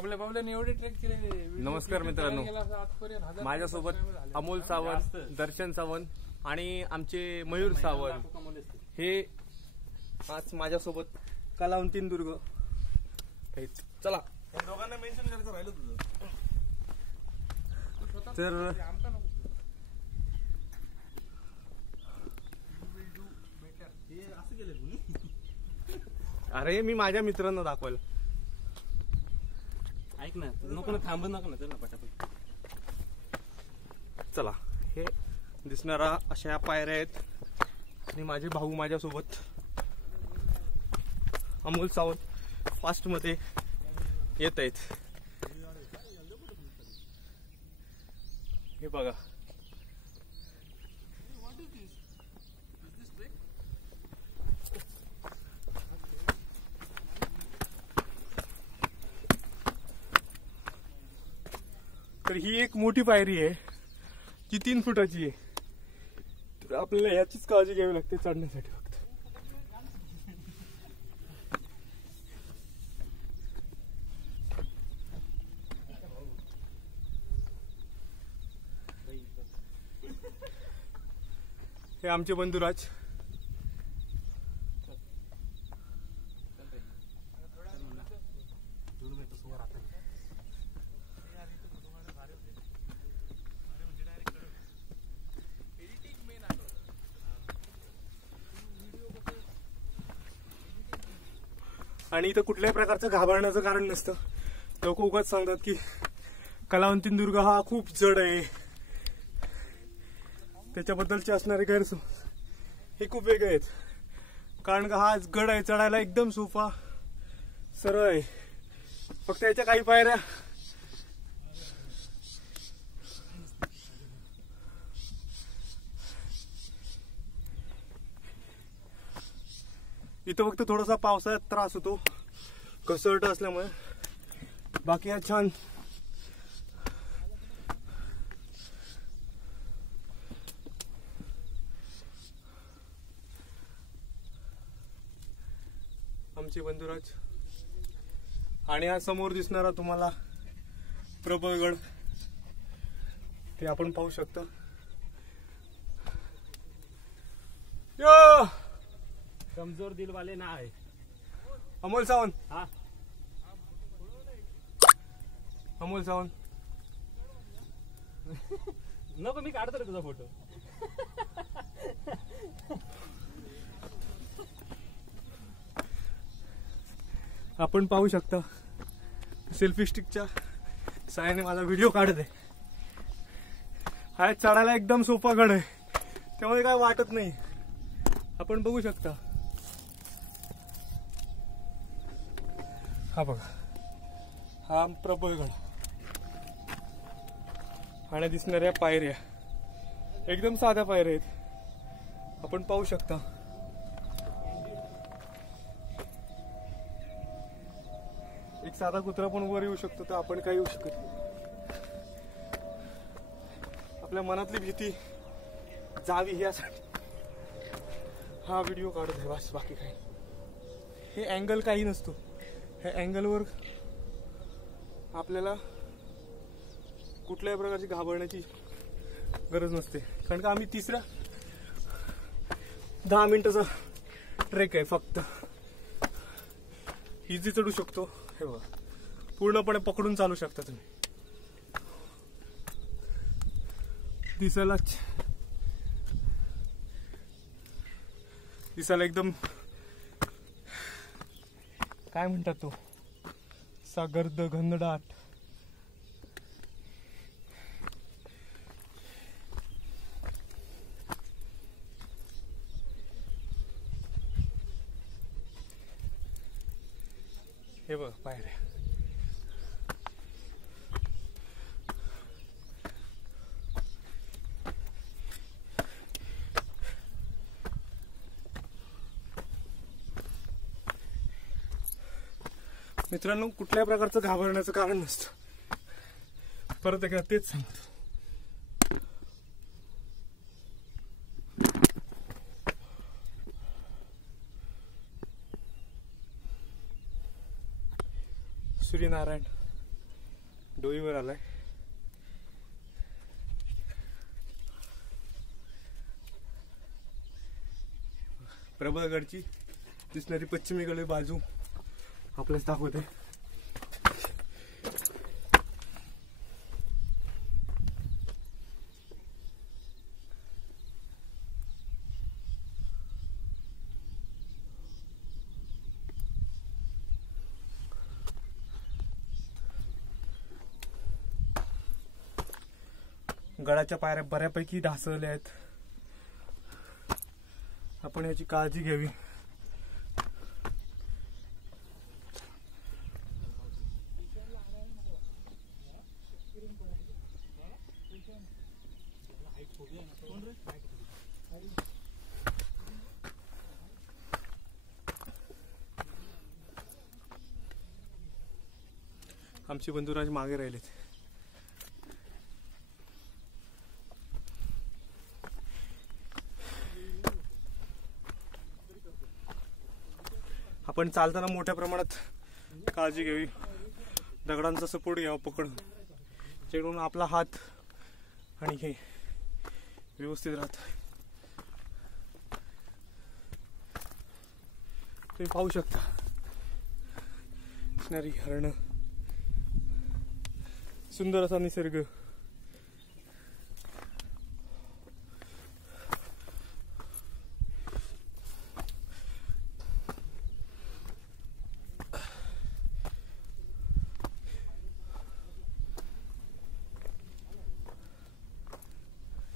आपल्या बाबल्याने एवढे ट्रेक केले। नमस्कार मित्रांनो, माझ्यासोबत अमोल सावंत, दर्शन सावंत आणि आमचे मयूर सावंत हे आज माझ्यासोबत कलावंतीन दुर्ग। चला दोघांना मेन्शन करायचं राहिलं तुझं तर असं केलं तुम्ही। अरे मी माझ्या मित्रांना दाखवायला। ऐक ना, नको ना, थांब नको ना, चला पटापट चला। हे दिसणारा अशा पायऱ्या आहेत आणि माझे भाऊ माझ्यासोबत अमोल सावंत फास्ट मध्ये येत आहेत। हे बघा, तर ही एक मोठी पायरी आहे जी 3 फुटाची आहे। तर आपल्याला याचीच काळजी घ्यावी लागते चढण्यासाठी फक्त। हे आमचे बंधुराज। आणि इथं कुठल्याही प्रकारचं घाबरण्याचं कारण नसतं। लोक उगाच सांगतात की कलावंतीन दुर्ग हा खूप जड आहे, त्याच्याबद्दलचे असणारे गैरसमज हे खूप वेगळे आहेत। कारण का हा गड आहे, चढायला एकदम सोपा सरळ आहे। फक्त याच्या काही पायऱ्या इथं फक्त थोडासा पावसाळ्यात त्रास होतो घसरट असल्यामुळे, बाकी हा छान। आमचे बंधुराज आणि हा समोर दिसणारा तुम्हाला प्रबळगड ते आपण पाहू शकता। यो कमजोर दिल वाले ना आहे अमोल सावंत। हा, अमोल सावंत नको, मी काढतो रे तुझा फोटो। आपण पाहू शकता सेल्फी स्टिकच्या साहाय्याने माझा व्हिडिओ काढत आहे। हा चढायला एकदम सोपा गड आहे, त्यामुळे काय वाटत नाही। आपण बघू शकता, हा बघा, हा प्रबळगड आणि दिसणाऱ्या पायऱ्या एकदम साध्या पायऱ्या आहेत, आपण पाहू शकता। एक साधा कुत्रा पण वर येऊ शकतो, तर आपण काय येऊ शकत नाही। आपल्या मनातली भीती जावी यासाठी हा व्हिडिओ काढत आहे बस, बाकी काही। हे अँगल काही नसतो, ह्या अँगलवर आपल्याला कुठल्याही प्रकारची घाबरण्याची गरज नसते। कारण का आम्ही तिसऱ्या 10 मिनिटाचा ट्रेक आहे फक्त, इझी चढू शकतो। हे बघा, पूर्णपणे पकडून चालू शकता तुम्ही। दिसायला एकदम काय म्हणतात तो, सागर्द घनदाट। हे बघ पायऱ्या, मित्रांनो कुठल्याही प्रकारचं घाबरण्याचं कारण नसतं। परत एकदा तेच सांगतो, सूर्यनारायण डोईवर आलाय. प्रबळगडची दिसणारी पश्चिमेकडे बाजू आपल्यास दाखवते. गडाच्या पायऱ्या बऱ्यापैकी ढासळल्या आहेत. आपण याची काळजी घ्यावी. आमचे बंधुराज मागे राहिलेत. आपण चालताना मोठ्या प्रमाणात काळजी घ्यावी. दगडांचा सपोर्ट घ्यावा पकडून, जेणेकरून आपला हात आणि हे व्यवस्थित राहत. तुम्ही पाहू शकता दिसणारी हरणं, सुंदर असा निसर्ग.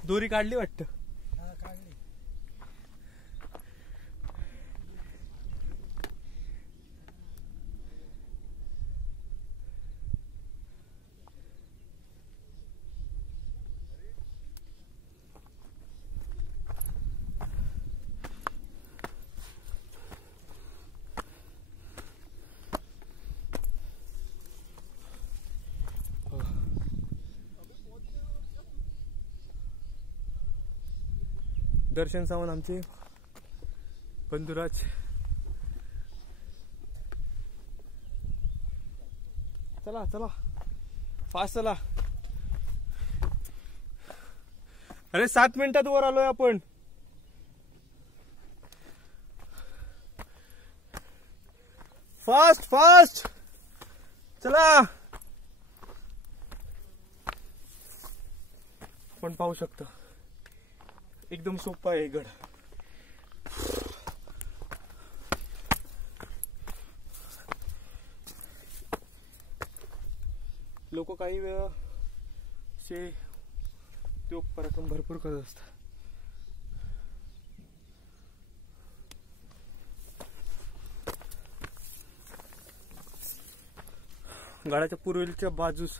दोरी काढली वाटतं. दर्शन सावंत आमचे बंधुराज. चला चला फास्ट चला. अरे 7 मिनिटात वर आलोय आपण. फास्ट फास्ट चला. आपण पाहू शकता एकदम सोपा आहे गड. लोक काही वेळा असे उद्योग पराक्रम भरपूर करत असतात. गडाच्या पूर्वेच्या बाजूस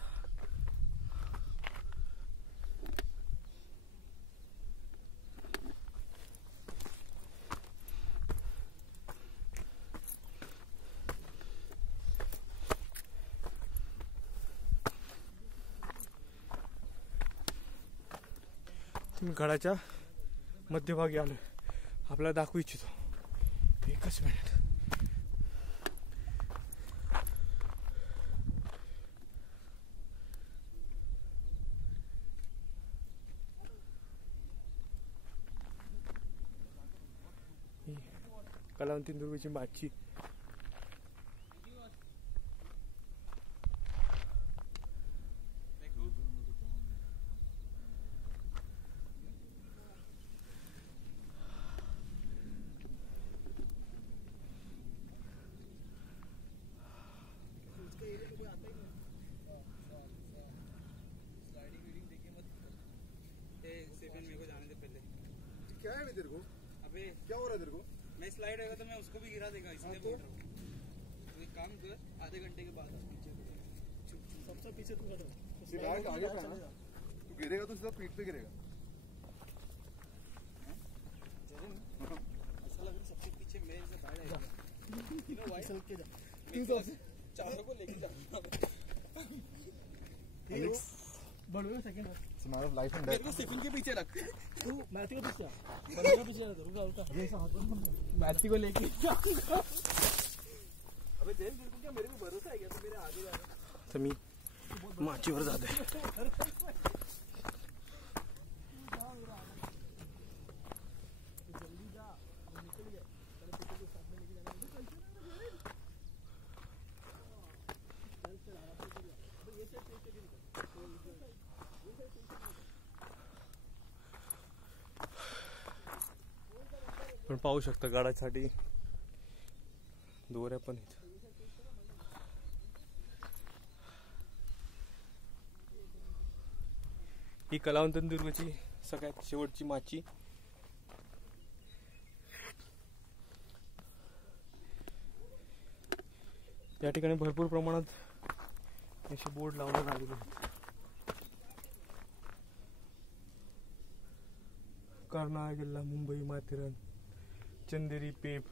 गडाच्या मध्यभागी आलोय. आपल्याला दाखवू इच्छितो. एकच मिनिट. कलावंती दुर्गची माची. क्या है तेरे को? अबे क्या हो रहा है तेरे को? मैं स्लाइड आएगा तो मैं उसको भी गिरा देगा, इसलिए बोल रहा हूँ. तो एक काम कर, आधे घंटे के बाद पीछे सबसे पीछे तू खड़ा. डायरेक्ट आगे पे आना. तू गिरेगा तो सीधा पीठ पे गिरेगा. ऐसा लग रहा सबसे पीछे मैं से बैठ आएगा. You know why? चल के जा. तू तो चारों को लेके जा. एलेक्स बढ़ो second. Smile of life and death. Stephen के पीछे रख. तू मैथ्यू के पीछे. बंदे के पीछे रुक जा. ऐसा हाथ मैथ्यू को लेके. अबे देख तेरे को क्या मेरे पे भरोसा है क्या? तो मेरे आगे जा रहा है. मी माचीवर जाते. पण पाहू शकता गाडासाठी दोऱ्या पण आहेत. ही कलावंतनदुर्गची सगळ्यात शेवटची माची. या ठिकाणी भरपूर प्रमाणात असे बोर्ड लावण्यात आलेले आहेत. कर्नाळा किल्ला, मुंबई, माथेरान, चंदेरी, पेब,